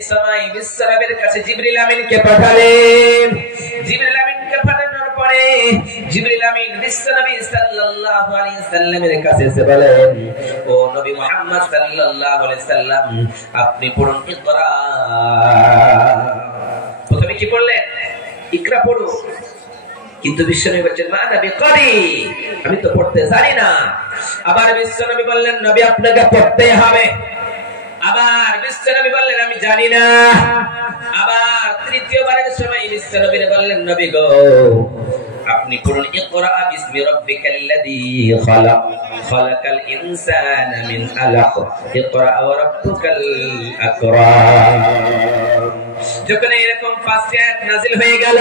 সময় বিশ্বনবীর কাছে জিবরিল আমিনকে পাঠালেন। জিবরিল আমিনকে পাঠানোর পরে জিবরিল আমিন বিশ্বনবী সাল্লাল্লাহু আলাইহি সাল্লামের কাছে এসে বলেন, ও নবী মুহাম্মদ সাল্লাল্লাহু আলাইহি সাল্লাম, আপনি পড়ুন ইকরা। প্রথমে কি পড়লেন? ইকরা পড়ো। কিন্তু বিশ্বনবী বলছেন, মা নবী করি, আমি তো পড়তে জানি না। আবার বিশ্বনবী বললেন, নবী আপনাকে পড়তে হবে। আবার বিশ্বনবী বললেন, আমি জানি না। আবার তৃতীয়বারের সময় বিশ্বনবী বললেন, নবী গো, আপনি পড়ুন ইকরা বিসমি রাব্বিকাল্লাযী খালাক, খালাকাল ইনসানা মিন আলাক, ইকরা ওয়া রাব্বুকাল আকরাম। যখন এরকম ফার্স্ট আয়াত নাযিল হয়ে গেল,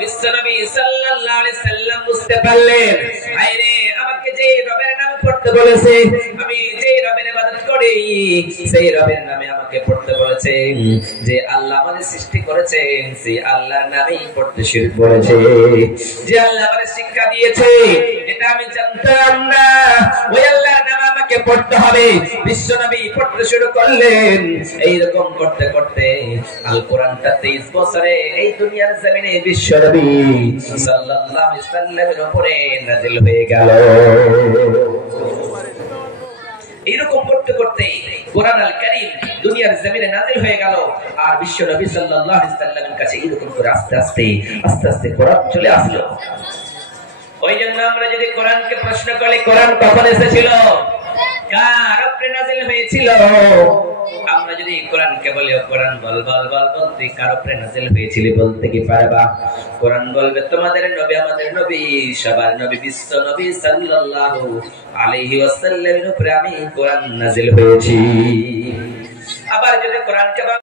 বিশ্বনবী সাল্লাল্লাহু আলাইহি সাল্লাম বুঝতে পারলেন, আরে আমাকে যে রবের নাম পড়তে বলেছে, আমি যে রবের ইবাদত করি, সেই রবের নামে আমাকে পড়তে বলেছে, যে আল্লাহ আমাদের সৃষ্টি করেছেন, সেই আল্লাহর নামেই পড়তে শুরু করেছে। যে আল্লাহ আমাদের শিক্ষা দিয়েছে, এটা আমি জানতাম না, ওই আল্লাহর নাম আমাকে পড়তে হবে। বিশ্বনবী পড়তে শুরু করলেন। এইরকম করতে করতে আল কোরআনটা 23 বছরে এই দুনিয়ার জমিনে বিশ্বনবী সাল্লাল্লাহু আলাইহি সাল্লামের উপরে নাযিল হয়ে গেল। এরকম করতে করতে কোরআন আল কারীম দুনিয়ার জমিনে নাযিল হয়ে গেল। আর বিশ্বনবী সাল্লাল্লাহু আলাইহি সাল্লামের কাছে এরকম করে আস্তে আস্তে কোরআন চলে আসলো। ওই জন্য আমরা যদি কোরআনকে প্রশ্ন করি, কোরআন কখন এসেছিল, কার উপরে নাযিল হয়েছিল, আমরা যদি কোরআনকে বলি, কোরআন বল বলতে কার উপরে নাযিল হয়েছিল বলতে কি পারবা? কোরআন বলবে, তোমাদের নবী, আমাদের নবী, সবার নবী, বিশ্ব নবী সাল্লাল্লাহু আলাইহি ওয়াসাল্লামের উপরে আমি কোরআন নাযিল হয়েছি। আবার যদি কোরআনকে